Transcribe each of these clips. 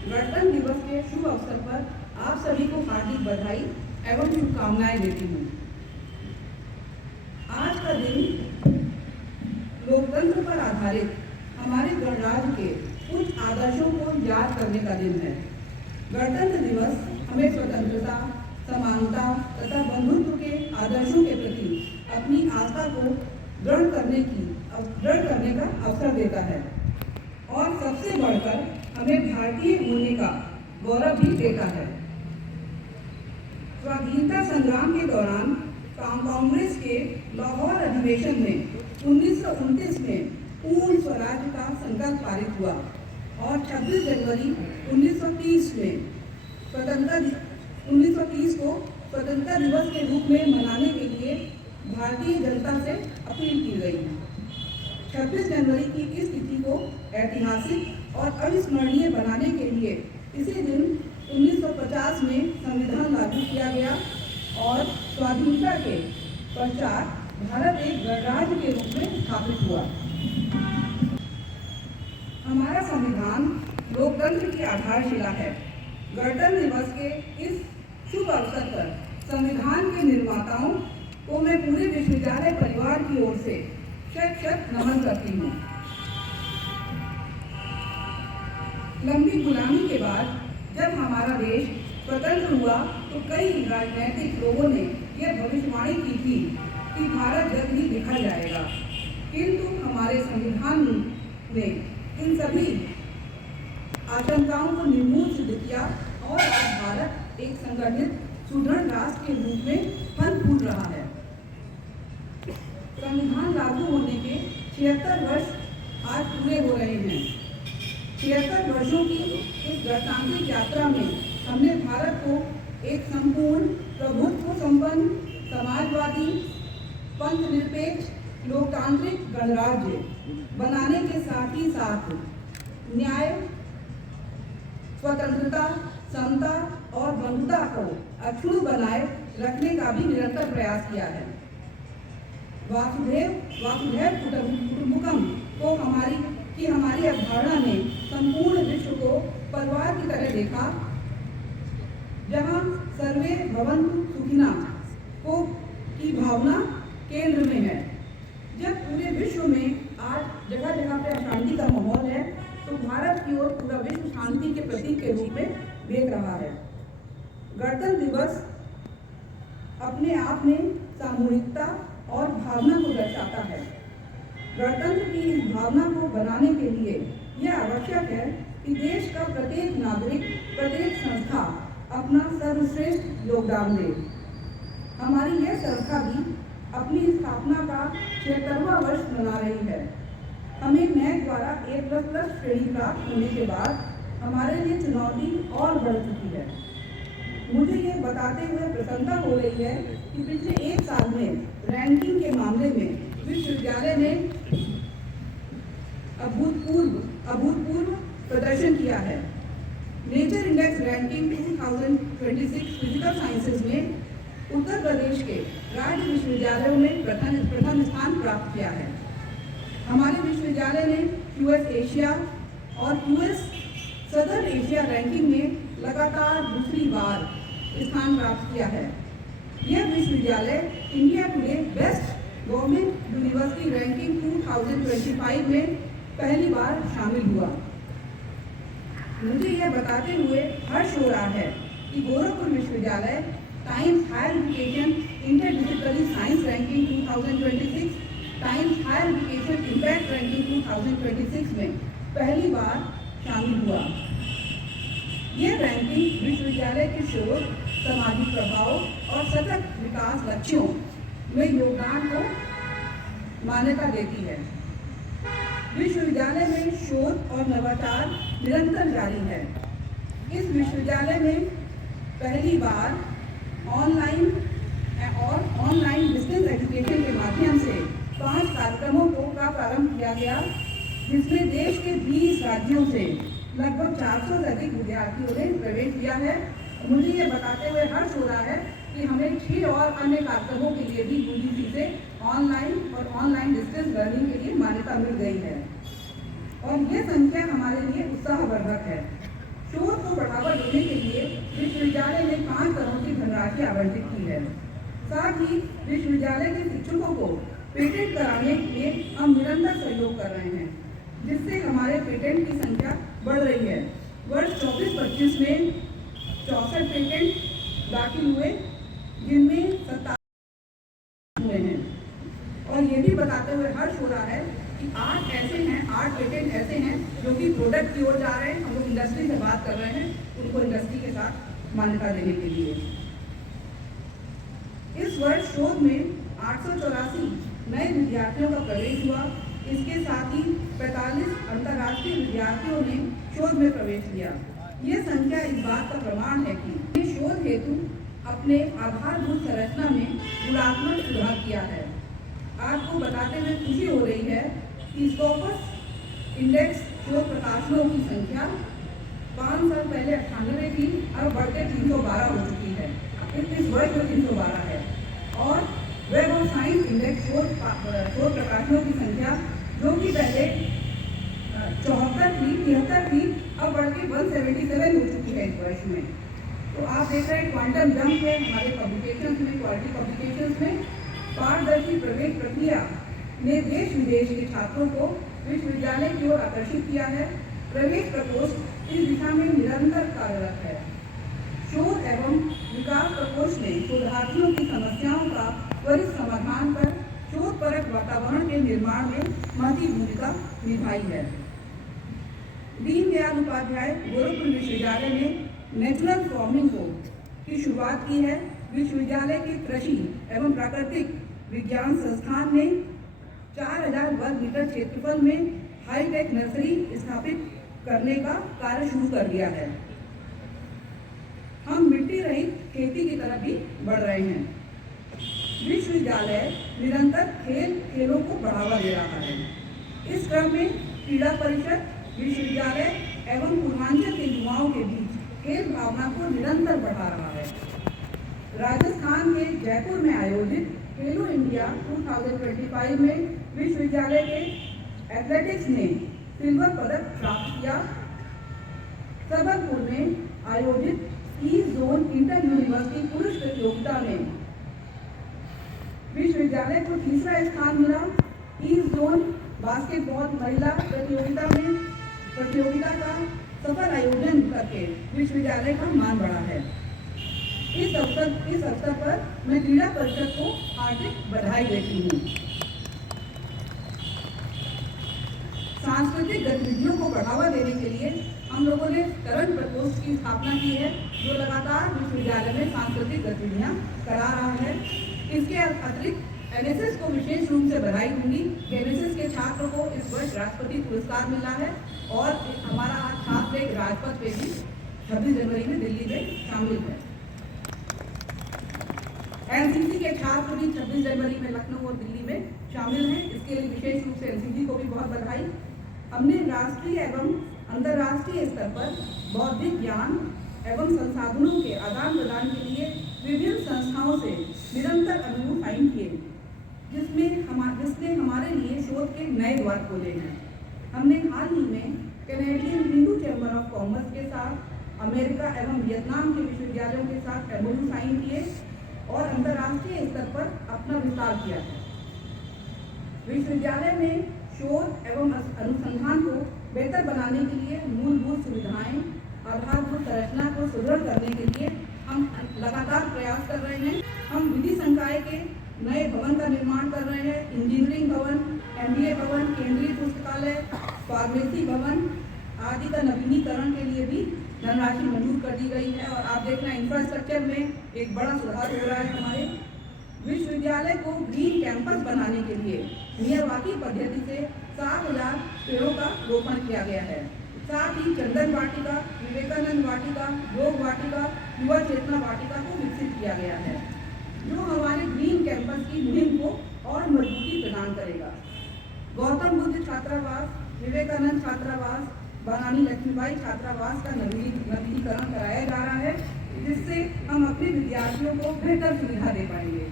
गणतंत्र दिवस के शुभ अवसर पर आप सभी को हार्दिक बधाई एवं शुभकामनाएं देती हूँ। आज का दिन लोकतंत्र पर आधारित हमारे गणराज्य के कुछ आदर्शों को याद करने का दिन है। गणतंत्र दिवस हमें स्वतंत्रता, समानता तथा बंधुत्व के आदर्शों के प्रति अपनी आस्था को दृढ़ करने का अवसर देता है और सबसे बढ़कर हमें भारतीय होने का गौरव भी देता है। स्वाधीनता संग्राम के दौरान कांग्रेस के लाहौर अधिवेशन में 1929 में पूर्ण स्वराज का संकल्प पारित हुआ और 26 जनवरी 1930 को स्वतंत्रता दिवस के रूप में मनाने के लिए भारतीय जनता से अपील की गई। 26 जनवरी की इस तिथि को ऐतिहासिक और अविस्मरणीय बनाने के लिए इसी दिन 1950 में संविधान लागू किया गया और स्वाधीनता के पश्चात भारत एक गणराज्य के रूप में स्थापित हुआ। हमारा संविधान लोकतंत्र की आधारशिला है। गणतंत्र दिवस के इस शुभ अवसर पर संविधान के निर्माताओं को मैं पूरे विश्वविद्यालय परिवार की ओर से शत नमन करती हूँ। लंबी गुलामी के बाद जब हमारा देश स्वतंत्र हुआ तो कई राजनीतिक लोगों ने यह भविष्यवाणी की थी कि भारत जल्द ही लिखा जाएगा, किंतु हमारे संविधान ने इन सभी आशंकाओं को निर्मूल सिद्ध किया और आज भारत एक संगठित सुदृढ़ राष्ट्र के रूप में फल फूल रहा है। संविधान लागू होने के 76 वर्ष आज पूरे हो रहे हैं। 76 वर्षों की इस गणतांत्रिक यात्रा में हमने भारत को एक संपूर्ण प्रभुत्व संपन्न समाजवादी पंथनिरपेक्ष लोकतांत्रिक गणराज्य बनाने के साथ ही साथ न्याय, स्वतंत्रता, समता और बंधुता को अक्षुण्ण बनाए रखने का भी निरंतर प्रयास किया है। वासुदेव कुटुंबकम को हमारी अवधारणा ने संपूर्ण विश्व को परिवार की तरह देखा, जहां सर्वे भवन्तु सुखिनः की भावना केंद्र में है। जब पूरे विश्व में आज जगह जगह पे अशांति का माहौल है तो भारत की ओर पूरा विश्व शांति के प्रतीक के रूप में देख रहा है। गणतंत्र दिवस अपने आप में सामूहिकता और भावना को दर्शाता है। गणतंत्र की इस भावना को बनाने के लिए यह आवश्यक है कि देश का प्रत्येक नागरिक, प्रत्येक संस्था अपना सर्वश्रेष्ठ योगदान दे। हमारी यह संस्था भी अपनी स्थापना का 76वां वर्ष मना रही है। हमें NAAC द्वारा A++ श्रेणी प्राप्त होने के बाद हमारे लिए चुनौती और बढ़ चुकी है। मुझे ये बताते हुए प्रसन्नता हो रही है कि पिछले एक साल में रैंकिंग के मामले में विश्वविद्यालय ने अभूतपूर्व प्रदर्शन किया है। Nature index ranking 2026 physical sciences में उत्तर प्रदेश के राज्य विश्वविद्यालयों में प्रथम स्थान प्राप्त किया है। हमारे विश्वविद्यालय ने QS एशिया और QS सदर्न एशिया रैंकिंग में लगातार दूसरी बार स्थान प्राप्त किया है। यह विश्वविद्यालय India today best government university ranking 2025 में पहली बार शामिल हुआ। मुझे यह बताते हुए हर्ष हो रहा है कि गोरखपुर विश्वविद्यालय Times Higher Education interdisciplinary science ranking 2026, Times Higher Education impact ranking 2026 में पहली बार शामिल हुआ। यह रैंकिंग विश्वविद्यालय के शोध, सामाजिक प्रभाव और सतत विकास लक्ष्यों में योगदान को मान्यता देती है। विश्वविद्यालय में शोध और नवाचार निरंतर जारी है। इस विश्वविद्यालय में पहली बार ऑनलाइन डिस्टेंस एजुकेशन के माध्यम से 5 कार्यक्रमों का प्रारंभ किया गया, जिसमें देश के 20 राज्यों से लगभग 400 से अधिक विद्यार्थियों ने प्रवेश किया है। मुझे ये बताते हुए हर्ष हो रहा है कि हमें 6 और अन्य कार्यक्रमों के लिए भी UGC से ऑनलाइन डिस्टेंस लर्निंग के लिए मान्यता मिल गई है और यह संख्या हमारे लिए उत्साहवर्धक है। शोध राशि आवंटित की है। साथ ही विश्वविद्यालय के शिक्षकों को पेटेंट कराने में हम निरंतर सहयोग कर रहे हैं, जिससे हमारे पेटेंट की संख्या बढ़ रही है। वर्ष 24-25 में 64 पेटेंट दाखिल हुए, जिनमें 57 हुए हैं। और ये भी बताते हुए हर्ष हो रहा है कि 8 पेटेंट ऐसे हैं जो कि प्रोडक्ट की ओर जा रहे हैं। हम लोग इंडस्ट्री से बात कर रहे हैं, उनको इंडस्ट्री के साथ मान्यता देने के लिए। इस वर्ष शोध में 884 नए विद्यार्थियों का प्रवेश हुआ। इसके साथ ही 45 अंतर्राष्ट्रीय विद्यार्थियों ने शोध में प्रवेश लिया। ये संख्या इस बात का प्रमाण है कि शोध हेतु अपने आधारभूत संरचना में गुणात्मक सुधार किया है। आपको बताते हुए खुशी हो रही है कि स्कोपस इंडेक्स शोध प्रकाशनों की संख्या 5 साल पहले 98 थी, अब बढ़कर 312 हो चुकी है। इस वर्ष में 312 है। और वेब ऑफ साइंस इंडेक्स शोध प्रकाशनों की संख्या जो कि पहले 73 थी, अब बढ़ के 177 हो चुकी है इस वर्ष में। तो आप देख रहे हैं क्वांटम जंप है हमारे पब्लिकेशंस में, क्वालिटी पब्लिकेशंस में। पारदर्शी प्रवेश प्रक्रिया ने देश विदेश के छात्रों को विश्वविद्यालय की ओर आकर्षित किया है। प्रवेश प्रकोष्ठ इस दिशा में निरंतर कार्यरत है। शोध एवं विकास प्रकोष्ठ ने शोधार्थियों की समस्याओं का त्वरित समाधान कर शोधपरक वातावरण के निर्माण में महत्वपूर्ण भूमिका निभाई है। दीनदयाल उपाध्याय गोरखपुर विश्वविद्यालय ने नेचुरल फार्मिंग की शुरुआत की है। विश्वविद्यालय के कृषि एवं प्राकृतिक विज्ञान संस्थान ने 4000 वर्ग मीटर क्षेत्रफल में हाईटेक नर्सरी स्थापित करने का कार्य शुरू कर दिया है। हम मिट्टी रहित खेती की तरफ भी बढ़ रहे हैं। विश्वविद्यालय निरंतर खेलों को बढ़ावा दे रहा है। इस क्रम में क्रीड़ा परिषद विश्वविद्यालय एवं पूर्वांचल के युवाओं के बीच खेल भावना को निरंतर बढ़ा रहा है। राजस्थान के जयपुर में आयोजित खेलो इंडिया 2025 में विश्वविद्यालय के एथलेटिक्स ने सिल्वर पदक प्राप्त किया। सबलपुर में आयोजित ईस्ट जोन इंटर यूनिवर्सिटी पुरुष प्रतियोगिता में विश्वविद्यालय को तीसरा स्थान मिला। ईस्ट जोन बास्केटबॉल महिला प्रतियोगिता का सफल आयोजन करके विश्वविद्यालय का मान बढ़ा है। इस अवसर पर मैं क्रीड़ा परिषद को हार्दिक बधाई देती हूँ। सांस्कृतिक गतिविधियों को बढ़ावा देने के लिए हम लोगों ने करण प्रकोष्ठ की स्थापना की है, जो लगातार विश्वविद्यालय में सांस्कृतिक गतिविधियां करा रहा है। इसके अतिरिक्त एनएसएस को विशेष रूप से बधाई दूंगी। एनएसएस के छात्र को इस वर्ष राष्ट्रपति पुरस्कार मिला है और हमारा छात्र एक राजपथ पे भी 26 जनवरी में दिल्ली में शामिल है। एनसीसी के छात्र भी 26 जनवरी में लखनऊ और दिल्ली में शामिल हैं। इसके लिए विशेष रूप से एनसीसी को भी बहुत बधाई। हमने राष्ट्रीय एवं अंतर्राष्ट्रीय स्तर पर बौद्धिक ज्ञान एवं संसाधनों के आदान प्रदान के लिए विभिन्न संस्थाओं से निरंतर अनुरोध साइन किए, जिसने हमारे लिए शोध के नए द्वार खोले हैं। हमने हाल ही में Canadian Hindu chamber of commerce के साथ, अमेरिका एवं वियतनाम के विश्वविद्यालयों के साथ एमओयू साइन किए और अंतर्राष्ट्रीय स्तर पर अपना विस्तार किया है। विश्वविद्यालय में शोध एवं अनुसंधान को बेहतर बनाने के लिए मूलभूत सुविधाएं, आधारभूत संरचना को सुदृढ़ करने के लिए हम लगातार प्रयास कर रहे हैं। हम विधि संकाय के नए भवन का निर्माण कर रहे हैं। इंजीनियरिंग भवन, एमबीए भवन, केंद्रीय पुस्तकालय, फार्मेसी भवन आदि का नवीनीकरण के लिए भी धनराशि मंजूर कर दी गई है। और आप देखना इंफ्रास्ट्रक्चर में एक बड़ा सुधार हो रहा है। हमारे विश्वविद्यालय को ग्रीन कैंपस बनाने के लिए मियावाकी पद्धति से 7,000 पेड़ों का रोपण किया गया है। साथ ही चंदन वाटिका, विवेकानंद वाटिका, योग वाटिका, युवा चेतना वाटिका को विकसित किया गया है, जो हमारे ग्रीन कैंपस की मुहिम को और मजबूती प्रदान करेगा। गौतम बुद्ध छात्रावास, विवेकानंद छात्रावास, बनानी लक्ष्मीबाई छात्रावास का नवीनीकरण कराया जा रहा है, जिससे हम अपने विद्यार्थियों को बेहतर सुविधा दे पाएंगे।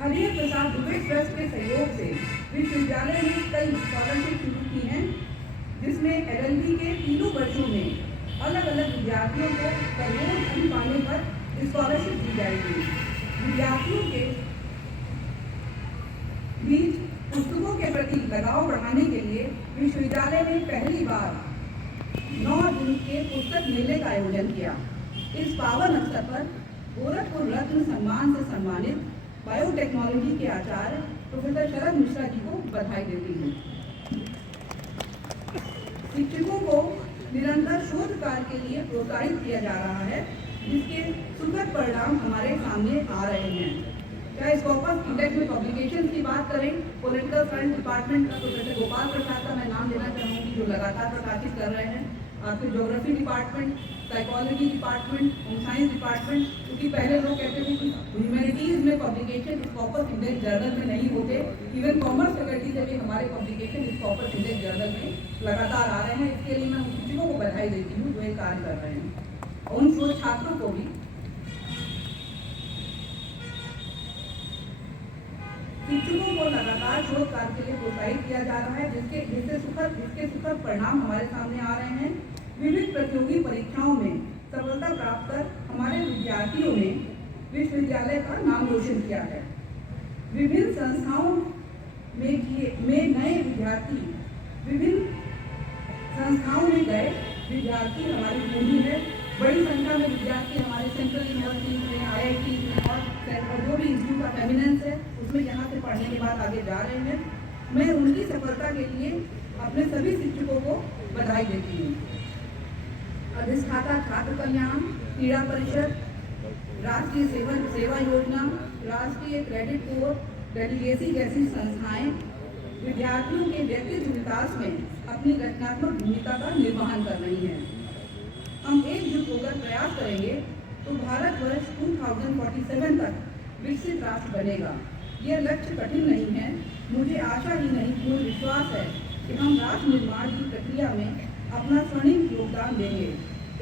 हरियर प्रसाद दुबे ट्रस्ट के सहयोग से विश्वविद्यालय ने कई स्कॉलरशिप शुरू की हैं, जिसमें एलएलबी के तीनों वर्षों में अलग अलग विद्यार्थियों को करोड़ धन पाने पर स्कॉलरशिप दी जाएगी। विद्यार्थियों के बीच पुस्तकों के प्रति लगाव बढ़ाने के लिए विश्वविद्यालय ने पहली बार 9 दिन के पुस्तक मेले का आयोजन किया। इस पावन अवसर पर गोरखपुर रत्न सम्मान से सम्मानित बायोटेक्नोलॉजी के आचार्य प्रोफेसर शरद मिश्रा जी को बधाई देती हूँ। शिक्षकों को निरंतर शोध कार्य के लिए प्रोत्साहित किया जा रहा है, जिसके सुखद परिणाम हमारे सामने आ रहे हैं। चाहे स्कॉपर्स इंडेक्स में पब्लिकेशन की बात करें, पॉलिटिकल साइंस डिपार्टमेंट का प्रोफेसर गोपाल प्रसाद का मैं नाम लेना चाहूँगी, जो लगातार प्रकाशित कर रहे हैं। आपके geography department, psychology department, home science department, क्योंकि पहले लोग कहते थे कि ह्यूमैनिटीज में पब्लिकेशन स्कॉपर्स इंडेक्स जर्नल में नहीं होते। इवन कॉमर्स फैकल्टी से भी हमारे पब्लिकेशन स्कॉपर्स इंडेक्स जर्नल में लगातार आ रहे हैं। इसके लिए मैं उन शिक्षकों को बधाई देती हूँ जो ये कार्य कर रहे हैं, और उन शोध छात्रों को भी। शिक्षकों को लगातार शोध कार्य के लिए प्रोत्साहित किया जा रहा है, जिसके सुखद परिणाम हमारे सामने आ रहे हैं। विभिन्न प्रतियोगी परीक्षाओं में सफलता प्राप्त कर हमारे विद्यार्थियों ने विश्वविद्यालय का नाम रोशन किया है। विभिन्न संस्थाओं में नए विद्यार्थी विभिन्न संस्थाओं में गए विद्यार्थी हमारी पूंजी है। बड़ी संख्या में विद्यार्थी हमारे सेंट्रल यूनिवर्सिटी में, IIT में और जो भी इंस्टीट्यूट ऑफ एमिनेंस है उसमें यहाँ से पढ़ने के बाद आगे जा रहे हैं। मैं उनकी सफलता के लिए अपने सभी शिक्षकों को बधाई देती हूँ। अधिष्ठाता छात्र कल्याण, क्रीड़ा परिषद, राष्ट्रीय सेवा योजना, राष्ट्रीय क्रेडिट कोर, डेलीगेसी जैसी संस्थाएं विद्यार्थियों के व्यक्तित्व विकास में अपनी रचनात्मक भूमिका का निर्वहन कर रही हैं। हम एकजुट होकर प्रयास करेंगे तो भारतवर्ष 2047 तक विकसित राष्ट्र बनेगा। यह लक्ष्य कठिन नहीं है। मुझे आशा ही नहीं, पूर्ण विश्वास है कि हम राष्ट्र निर्माण की प्रक्रिया में अपना स्वर्णिम योगदान देंगे।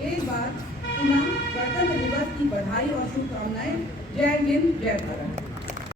एक बार पुनः गणतंत्र दिवस की बधाई और शुभकामनाएं। जय हिंद, जय भारत।